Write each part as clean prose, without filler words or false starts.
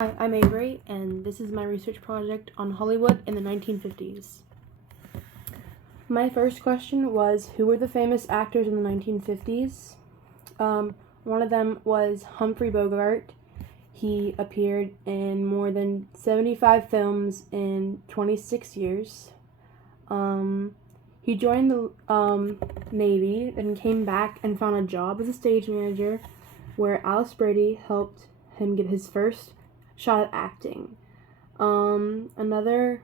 Hi, I'm Avery, and this is my research project on Hollywood in the 1950s. My first question was, who were the famous actors in the 1950s? One of them was Humphrey Bogart. He appeared in more than 75 films in 26 years. He joined the Navy and came back and found a job as a stage manager where Alice Brady helped him get his first shot at acting. Another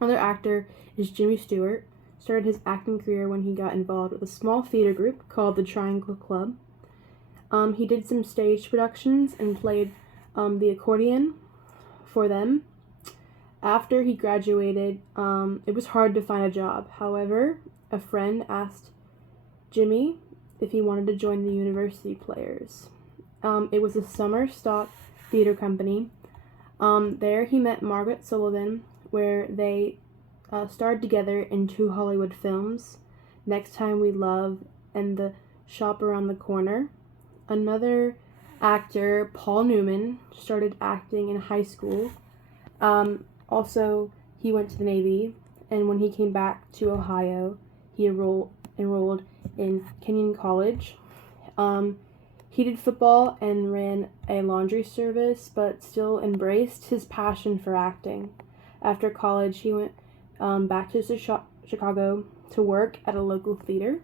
actor is Jimmy Stewart. Started his acting career when he got involved with a small theater group called the Triangle Club. He did some stage productions and played the accordion for them. After he graduated, it was hard to find a job. However, a friend asked Jimmy if he wanted to join the University Players. It was a summer stock theater company. There he met Margaret Sullivan, where they starred together in 2 Hollywood films, Next Time We Love and The Shop Around the Corner. Another actor, Paul Newman, started acting in high school. Also, he went to the Navy, and when he came back to Ohio, he enrolled in Kenyon College. He did football and ran a laundry service, but still embraced his passion for acting. After college, he went back to Chicago to work at a local theater.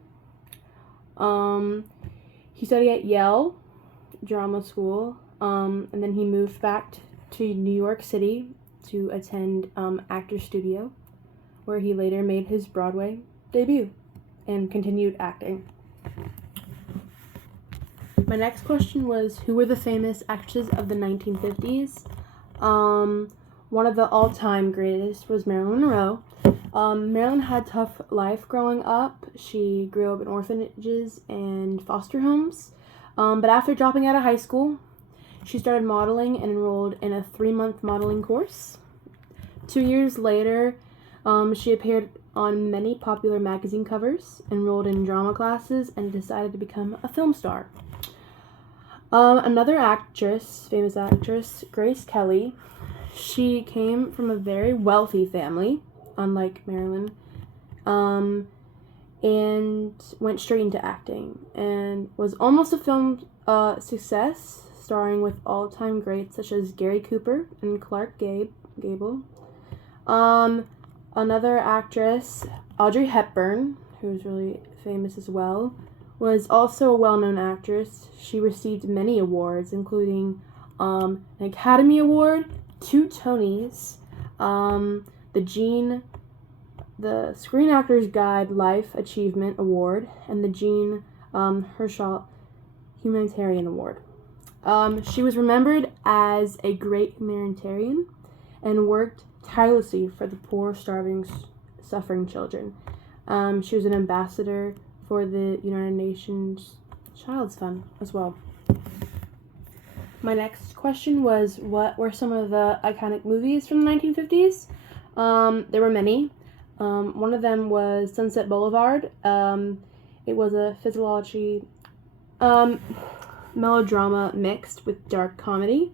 He studied at Yale Drama School, and then he moved back to New York City to attend Actors Studio, where he later made his Broadway debut and continued acting. My next question was, who were the famous actresses of the 1950s? One of the all-time greatest was Marilyn Monroe. Marilyn had a tough life growing up. She grew up in orphanages and foster homes. But after dropping out of high school, she started modeling and enrolled in a 3-month modeling course. 2 years later, she appeared on many popular magazine covers, enrolled in drama classes, and decided to become a film star. Another famous actress, Grace Kelly, she came from a very wealthy family, unlike Marilyn, and went straight into acting, and was almost a film success, starring with all-time greats such as Gary Cooper and Clark Gable. Another actress, Audrey Hepburn, who's really famous as well, was also a well-known actress. She received many awards, including an Academy Award, 2 Tonys, the Screen Actors Guide Life Achievement Award, and the Jean Hersholt Humanitarian Award. She was remembered as a great humanitarian and worked tirelessly for the poor, starving, suffering children. She was an ambassador for the United Nations Child's Fund as well. My next question was, what were some of the iconic movies from the 1950s? There were many. One of them was Sunset Boulevard. It was a physiology melodrama mixed with dark comedy.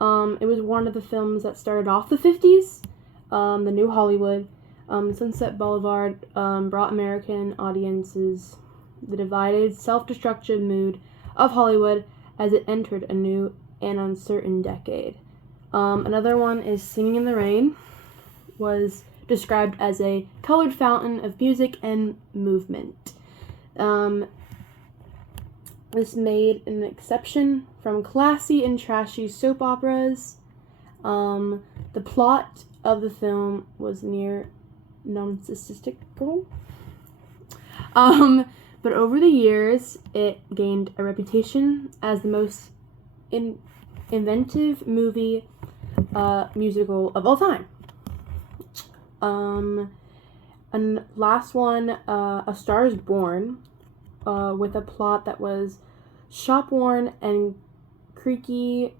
It was one of the films that started off the 50s, the new Hollywood. Sunset Boulevard brought American audiences the divided, self-destructive mood of Hollywood as it entered a new and uncertain decade. Another one is Singing in the Rain, was described as a colored fountain of music and movement. This made an exception from classy and trashy soap operas. The plot of the film was near nonsensical. But over the years, it gained a reputation as the most inventive movie musical of all time. And last one, A Star is Born, with a plot that was shop-worn and creaky,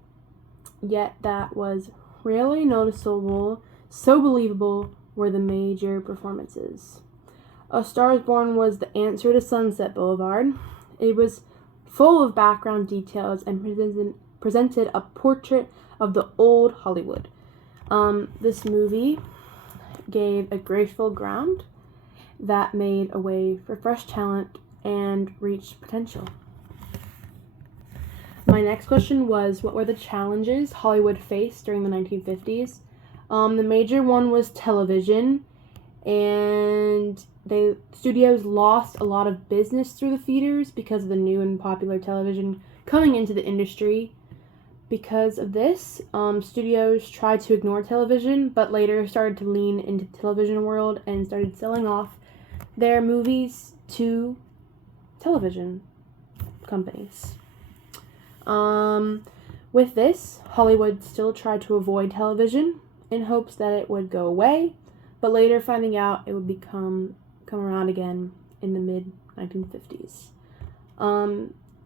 yet that was rarely noticeable, so believable were the major performances. A Star is Born was the answer to Sunset Boulevard. It was full of background details and presented a portrait of the old Hollywood. This movie gave a graceful ground that made a way for fresh talent and reached potential. My next question was, what were the challenges Hollywood faced during the 1950s? The major one was television, and studios lost a lot of business through the theaters because of the new and popular television coming into the industry. Because of this, studios tried to ignore television, but later started to lean into the television world and started selling off their movies to television companies. With this, Hollywood still tried to avoid television in hopes that it would go away, but later finding out it would come around again in the mid-1950s.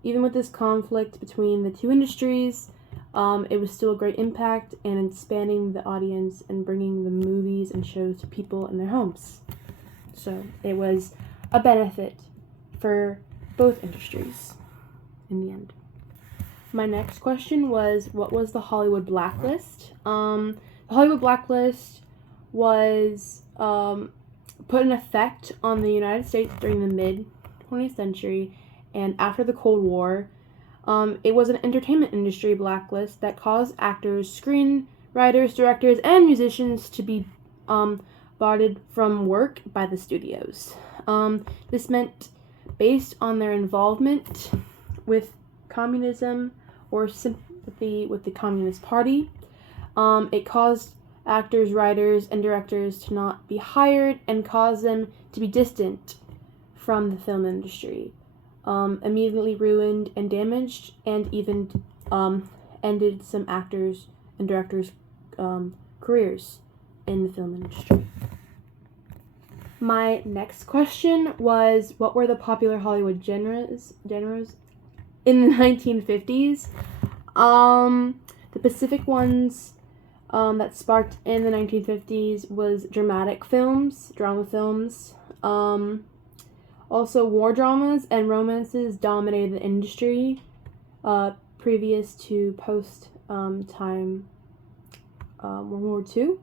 Even with this conflict between the two industries, it was still a great impact in expanding the audience and bringing the movies and shows to people in their homes. So it was a benefit for both industries in the end. My next question was, what was the Hollywood blacklist? The Hollywood blacklist was put in effect on the United States during the mid-20th century and after the Cold War. It was an entertainment industry blacklist that caused actors, screenwriters, directors, and musicians to be barred from work by the studios. This meant, based on their involvement with communism or sympathy with the Communist Party, it caused actors, writers, and directors to not be hired and caused them to be distant from the film industry. Immediately ruined and damaged, and even ended some actors and directors' careers in the film industry. My next question was, what were the popular Hollywood genres in the 1950s? The specific ones that sparked in the 1950s was drama films. Also, war dramas and romances dominated the industry previous to post-time World War II.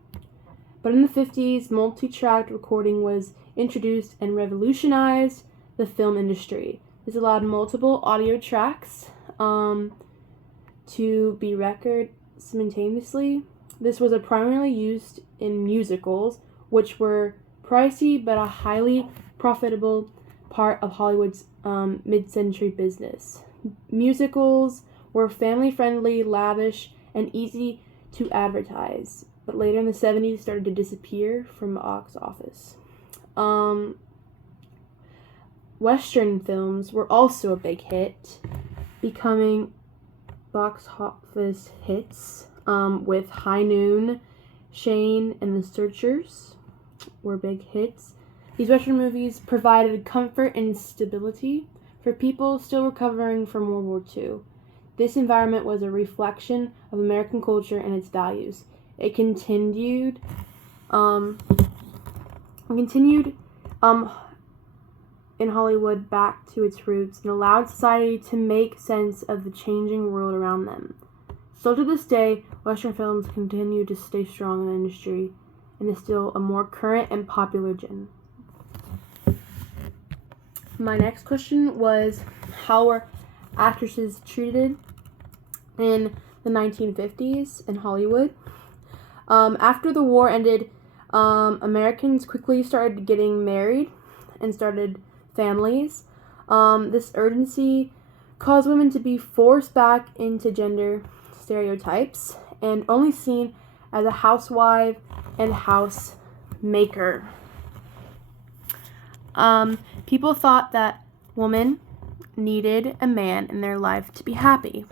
But in the 50s, multi-track recording was introduced and revolutionized the film industry. This allowed multiple audio tracks to be recorded simultaneously. This was primarily used in musicals, which were pricey but a highly profitable part of Hollywood's mid-century business. Musicals were family-friendly, lavish, and easy to advertise, but later in the 70s started to disappear from the box office. Western films were also a big hit, becoming box office hits with High Noon, Shane, and The Searchers were big hits. These Western movies provided comfort and stability for people still recovering from World War II. This environment was a reflection of American culture and its values. It continued in Hollywood back to its roots and allowed society to make sense of the changing world around them. Still to this day, Western films continue to stay strong in the industry and is still a more current and popular genre. My next question was, how were actresses treated in the 1950s in Hollywood? After the war ended, Americans quickly started getting married and started families. This urgency caused women to be forced back into gender stereotypes and only seen as a housewife and housemaker. People thought that women needed a man in their life to be happy,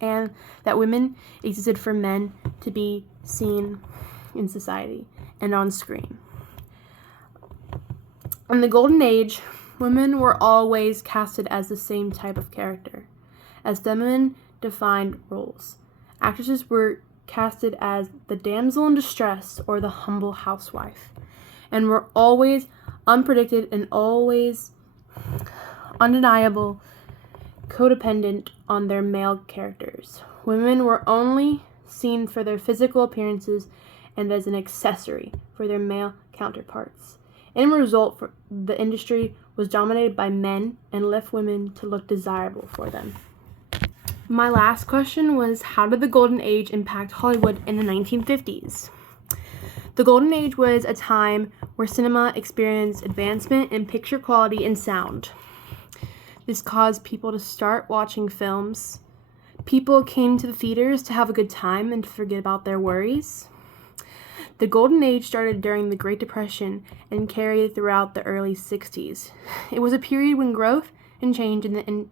and that women existed for men to be seen in society and on screen. In the Golden Age, women were always casted as the same type of character, as feminine-defined roles. Actresses were casted as the damsel in distress or the humble housewife, and were always unpredicted and always undeniable codependent on their male characters. Women were only seen for their physical appearances and as an accessory for their male counterparts. In result, the industry was dominated by men and left women to look desirable for them. My last question was, how did the Golden Age impact Hollywood in the 1950s? The Golden Age was a time where cinema experienced advancement in picture quality and sound. This caused people to start watching films. People came to the theaters to have a good time and to forget about their worries. The Golden Age started during the Great Depression and carried throughout the early 60s. It was a period when growth and change in the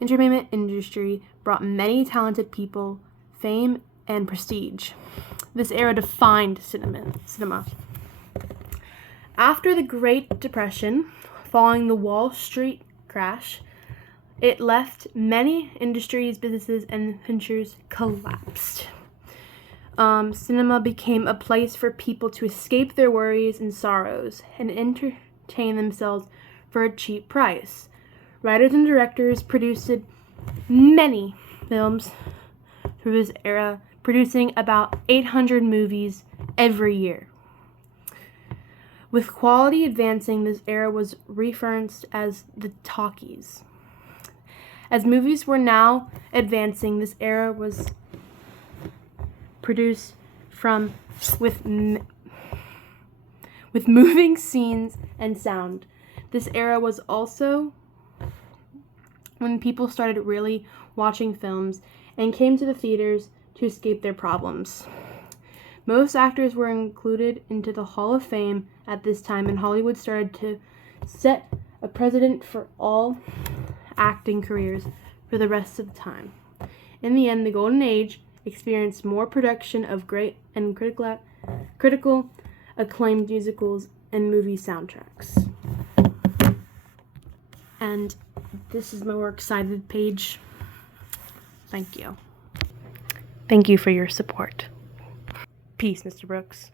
entertainment industry brought many talented people fame and prestige. This era defined cinema. After the Great Depression, following the Wall Street crash, it left many industries, businesses, and ventures collapsed. Cinema became a place for people to escape their worries and sorrows and entertain themselves for a cheap price. Writers and directors produced many films through this era, producing about 800 movies every year. With quality advancing, this era was referenced as the talkies. As movies were now advancing, this era was produced with moving scenes and sound. This era was also when people started really watching films and came to the theaters to escape their problems. Most actors were included into the Hall of Fame at this time, and Hollywood started to set a precedent for all acting careers for the rest of the time. In the end, the Golden Age experienced more production of great and critical acclaimed musicals and movie soundtracks. And this is my works cited page. Thank you. Thank you for your support. Peace, Mr. Brooks.